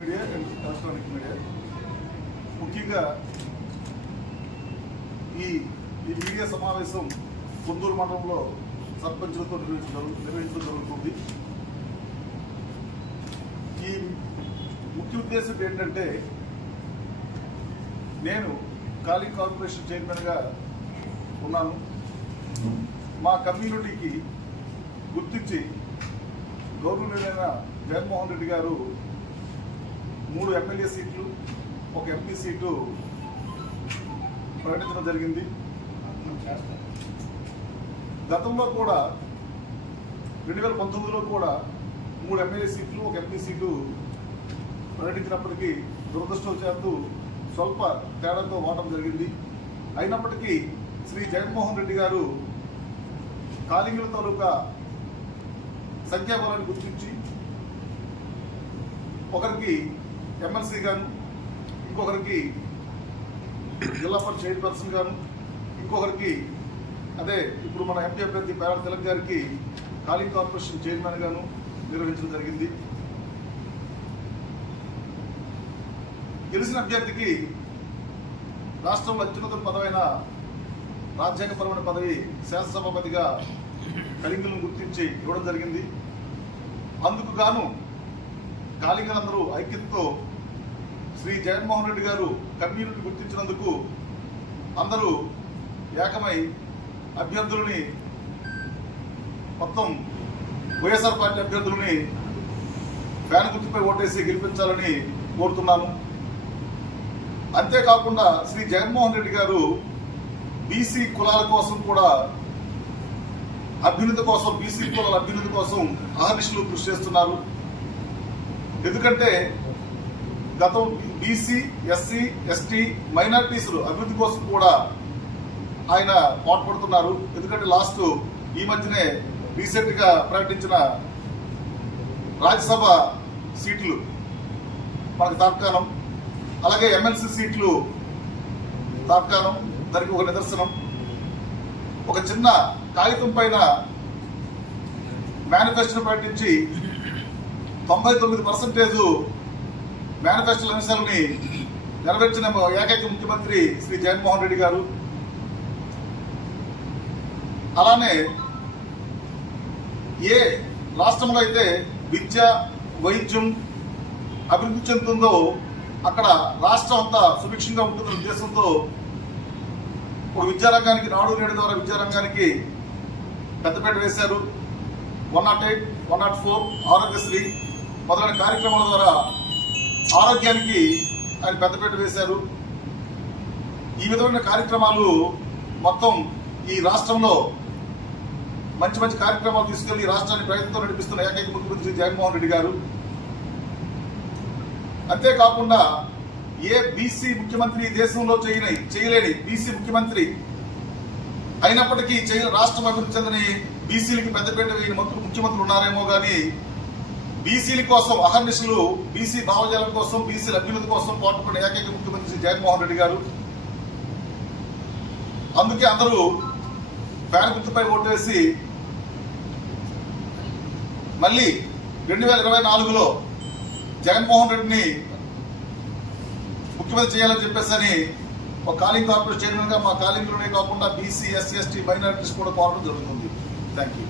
Media and electronic media ముఖ్యంగా ఈ media సమావేశం కొందూరు మండలంలో సర్పంచులతో నిర్వహించడం జరుగుతుంది. ఈ ముఖ్య ఉద్దేశం ఏంటంటే, నేను ఖాళీ కార్పొరేషన్ చైర్మన్గా ఉన్నాను. మా కమ్యూనిటీకి గుర్తించి గౌరవనీయులైన జగన్మోహన్ రెడ్డి గారు 3 ఎమ్మెల్యే సీట్లు, 1 ఎంపీ సీటు ప్రకటించడం జరిగింది. గతంలో కూడా 2019లో కూడా 3 ఎమ్మెల్యే సీట్లు, 1 ఎంపీ సీటు ప్రకటించినప్పటికీ దురదృష్టవశాత్తు స్వల్ప తేడాతో ఓటం జరిగింది. అయినప్పటికీ శ్రీ జగన్మోహన్ రెడ్డి గారు కాలింగుల తాలూకా సంఖ్యాబలాన్ని గుర్తించి ఒకరికి ఎమ్మెల్సీ గాను, ఇంకొకరికి జిల్లా పరిషత్ చైర్పర్సన్ గాను, ఇంకొకరికి అదే ఇప్పుడు మన ఎంపీ అభ్యర్థి పేరాడ తిలక్ గారికి ఖాళీ కార్పొరేషన్ చైర్మన్ గాను నిర్వహించడం జరిగింది. గెలిచిన అభ్యర్థికి రాష్ట్రంలో అత్యున్నత పదవైన రాజ్యాంగపరమైన పదవి శాసనసభాపతిగా కాలింగులను గుర్తించి ఇవ్వడం జరిగింది. అందుకు గాను కాలింగులందరూ ఐక్యతతో శ్రీ జగన్మోహన్ రెడ్డి గారు కమ్యూనిటీ గుర్తించినందుకు అందరూ ఏకమై అభ్యర్థులని మొత్తం వైఎస్ఆర్ పార్టీ అభ్యర్థులని ఫ్యాన్ గుర్తుపై ఓటేసి గెలిపించాలని కోరుతున్నాను. అంతేకాకుండా శ్రీ జగన్మోహన్ రెడ్డి గారు బీసీ కులాల కోసం కూడా అభ్యున్నతి కోసం, బీసీ కులాల అభ్యున్నతి కోసం అహర్నిశలు కృషి చేస్తున్నారు. ఎందుకంటే గతం బీసీ, ఎస్సీ, ఎస్టీ, మైనారిటీస్ అభివృద్ధి కోసం కూడా ఆయన పాటుపడుతున్నారు. ఎందుకంటే లాస్ట్ ఈ మధ్యనే రీసెంట్ గా ప్రకటించిన రాజ్యసభ సీట్లు మనకు తాత్కాలం, అలాగే ఎమ్మెల్సీ సీట్లు తాత్కాలం, దానికి ఒక నిదర్శనం. ఒక చిన్న కాగితం పైన మేనిఫెస్టో ప్రకటించి 99% మేనిఫెస్టో అంశాలని నెరవేర్చిన ఏకైక ముఖ్యమంత్రి శ్రీ జగన్మోహన్ రెడ్డి గారు. అలానే ఏ రాష్ట్రంలో అయితే విద్య, వైద్యం అభివృద్ధి చెందుతుందో అక్కడ రాష్ట్రం అంతా సుభిక్షంగా ఉంటుందనే ఉద్దేశంతో ఒక విద్యారంగానికి, నాడు నేడు ద్వారా విద్యారంగానికి పెద్దపీట వేశారు. 108, 104, ఆరోగ్యశ్రీ మొదలైన కార్యక్రమాల ద్వారా ఆరోగ్యానికి ఆయన పెద్దపీట వేశారు. ఈ విధమైన కార్యక్రమాలు మొత్తం ఈ రాష్ట్రంలో మంచి మంచి కార్యక్రమాలు తీసుకెళ్లి రాష్ట్రాన్ని ప్రయత్నంతో నడిపిస్తున్న ఏకైక ముఖ్యమంత్రి జగన్మోహన్ రెడ్డి గారు. అంతేకాకుండా ఏ బీసీ ముఖ్యమంత్రి దేశంలో చేయలేని బీసీ ముఖ్యమంత్రి అయినప్పటికీ రాష్ట్రం అభివృద్ధి చెందని బీసీలకి పెద్దపీట వేయని ముఖ్యమంత్రులు ఉన్నారేమో గానీ బీసీల కోసం అహర్నిశలు, బీసీ భావజాలం కోసం, బీసీల అభ్యున్నతి కోసం పాటుపడిన ఏకైక ముఖ్యమంత్రి జగన్మోహన్ రెడ్డి గారు. అందుకే అందరూ ఫ్యాన్ గుర్తుపై ఓటేసి మళ్ళీ 2024లో జగన్మోహన్ రెడ్డిని ముఖ్యమంత్రి చేయాలని చెప్పేసి ఒక కాలింగ్ కార్పొరేషన్ చైర్మన్ గా మా కాలింగ్లోనే కాకుండా బీసీ, ఎస్సీ, ఎస్టీ, మైనారిటీస్ కూడా కోరడం జరుగుతుంది. Thank you.